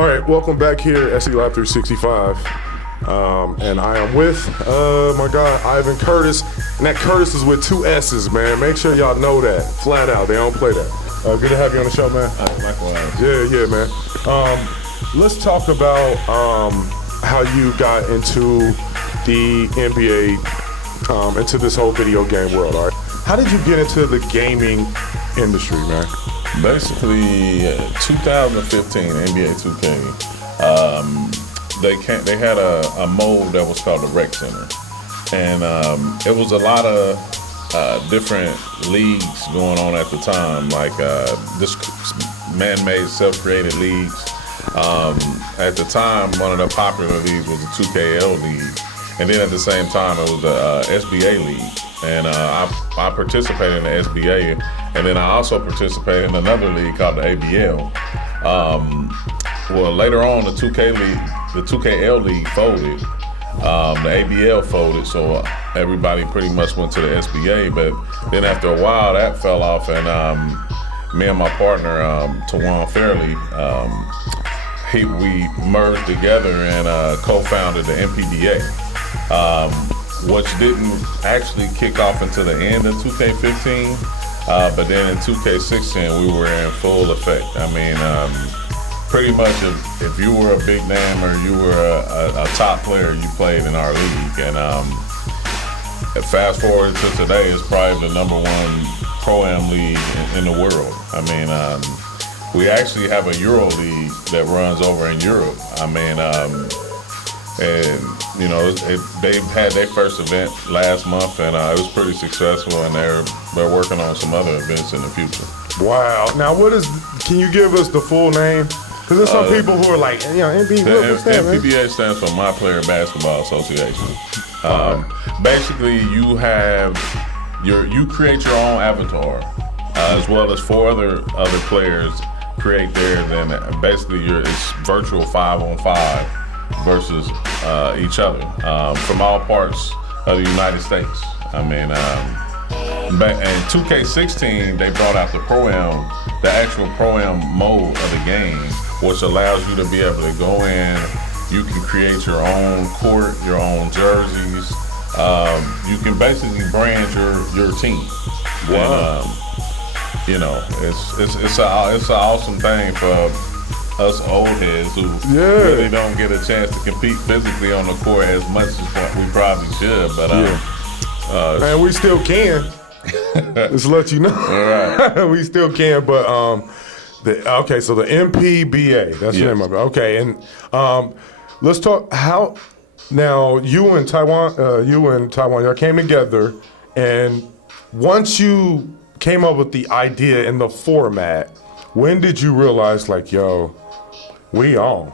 All right, welcome back here at S.E.Live 365. And I am with, my guy, Ivan Curtis. And that Curtis is with 2 S's, man. Make sure y'all know that. Flat out, they don't play that. Good to have you on the show, man. Likewise. Yeah, man. Let's talk about how you got into the NBA, into this whole video game world, all right? How did you get into the gaming industry, man? Basically, 2015 NBA2k. They had a mode that was called the Rec Center, and it was a lot of different leagues going on at the time, like this man-made, self-created leagues. At the time, one of the popular leagues was the 2KL League, and then at the same time, it was the SBA League. And I participated in the SBA, and then I also participated in another league called the ABL. Well, later on, the 2K League, the 2KL League folded. The ABL folded, so everybody pretty much went to the SBA. But then after a while, that fell off, and me and my partner, Tawan Fairley, we merged together and co-founded the NPBA. Which didn't actually kick off until the end of 2K15, but then in 2K16 we were in full effect. I mean, pretty much if you were a big name or you were a top player, you played in our league. And fast forward to today, it's probably the #1 Pro-Am league in the world. I mean, we actually have a Euro league that runs over in Europe. I mean, and you know, they had their first event last month, and it was pretty successful, and they're working on some other events in the future. Wow. Now, can you give us the full name? Because there's some people who are like, you know, what's that, MPBA stands for MyPlayer Basketball Association. Basically, you create your own avatar, as well as 4 other players create theirs, and basically it's virtual 5-on-5 versus each other from all parts of the United States. I mean, in 2K16, they brought out the Pro-Am, the actual Pro-Am mode of the game, which allows you to be able to go in. You can create your own court, your own jerseys. You can basically brand your team. Wow. And, you know, it's an awesome thing for us old heads who really don't get a chance to compete physically on the court as much as we probably should, but and we still can. Just to let you know. All right. We still can, but okay, so the MPBA, that's the name of it. Okay, and let's talk how now you and Taiwan, y'all came together, and once you came up with the idea and the format, when did you realize, like, yo, we on?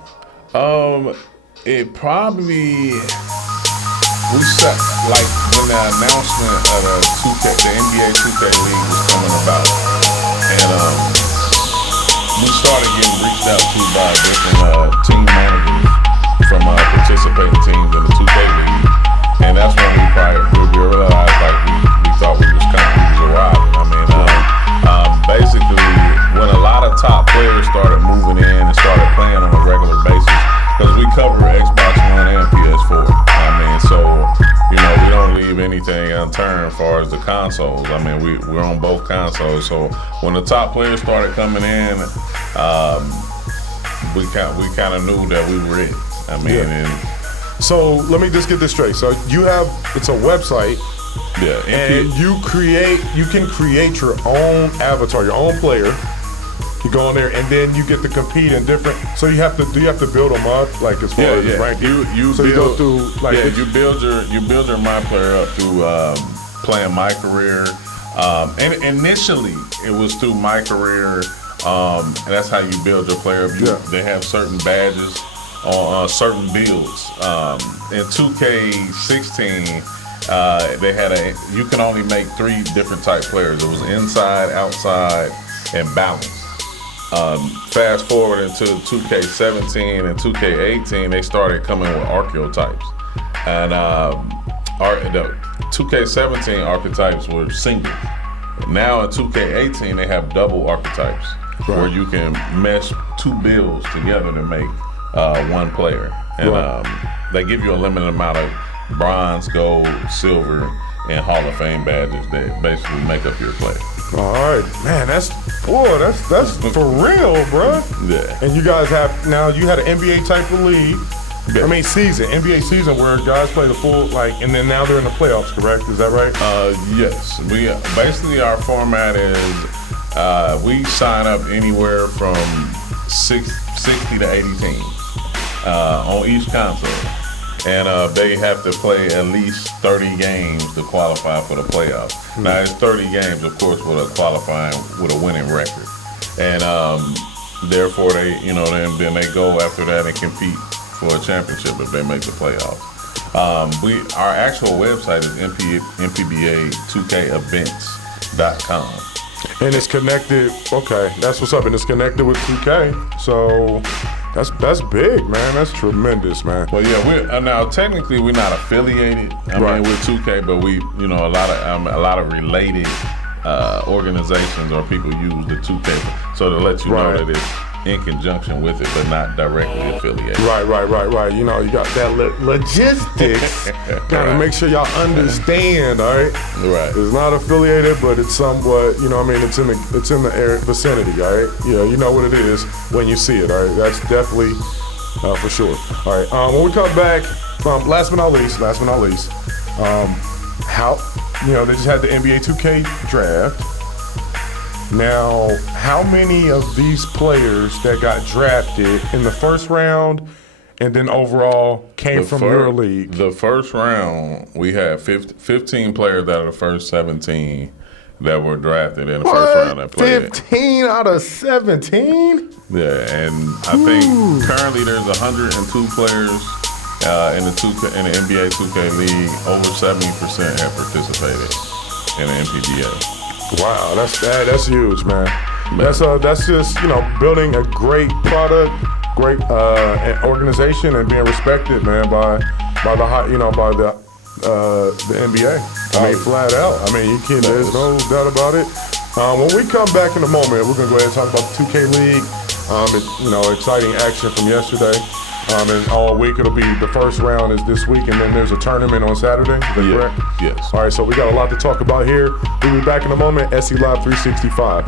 It probably, we set, like, when the announcement of the NBA2k League was coming about, and we started getting reached out to by different team managers from participating teams in the 2K League, and that's when we realized, like, we thought we was arriving. I mean, basically, when a lot of top players started moving in and started playing on a regular basis, because we cover Xbox One and PS4. I mean, so, you know, we don't leave anything unturned as far as the consoles. I mean, we're on both consoles. So when the top players started coming in, we kind of knew that we were it. I mean, so let me just get this straight. So it's a website. Yeah, and you can create your own avatar, your own player. You go in there, and then you get to compete in different. So you have to build them up, like as far as ranking. You go through like you build your My Player up through playing My Career. And initially it was through My Career, and that's how you build your player up. They have certain badges on certain builds. In 2K16. They had you can only make 3 different type players. It was inside, outside, and balance. Fast forward into 2K17 and 2K18, they started coming with archetypes. And the 2K17 archetypes were single. Now in 2K18, they have double archetypes. where you can mesh 2 builds together to make one player. And they give you a limited amount of bronze, gold, silver, and Hall of Fame badges that basically make up your player. All right, man, that's for real, bro. Yeah. And you guys you had an NBA type of league. Yeah. I mean, NBA season where guys play the full, and then now they're in the playoffs, correct? Is that right? Yes. We basically, our format is we sign up anywhere from 60 to 80 teams on each console. And they have to play at least 30 games to qualify for the playoffs. Mm-hmm. Now, it's 30 games, of course, with a winning record. And therefore, then they go after that and compete for a championship if they make the playoffs. Our actual website is MPBA2kEvents.com. And it's connected. Okay, that's what's up. And it's connected with 2K. So that's big, man. That's tremendous, man. Well, yeah. Now technically we're not affiliated. I mean, with 2K, but we, a lot of related organizations or people use the 2K, so to let you know that it's in conjunction with it, but not directly affiliated. Right. You got that logistics. Gotta make sure y'all understand, all right? Right. It's not affiliated, but it's somewhat, it's in the area vicinity, all right? You know what it is when you see it, all right? That's definitely for sure. All right. When we come back, last but not least, how they just had the NBA 2K draft. Now, how many of these players that got drafted in the first round and then overall came from your league? The first round, we had 15 players out of the first 17 that were drafted in the first round that played. 15 out of 17? Yeah, and I think currently there's 102 players in the NBA 2K League. Over 70% have participated in the NPBA. Wow, that's huge, man. That's just building a great product, great organization, and being respected, man, by the NBA. I mean, flat out. I mean, you can't. There's no doubt about it. When we come back in a moment, we're gonna go ahead and talk about the 2K League. Exciting action from yesterday. And all week it'll be the first round is this week, and then there's a tournament on Saturday. Is that correct? Yes. All right, so we got a lot to talk about here. We'll be back in a moment. S.E.Live 365.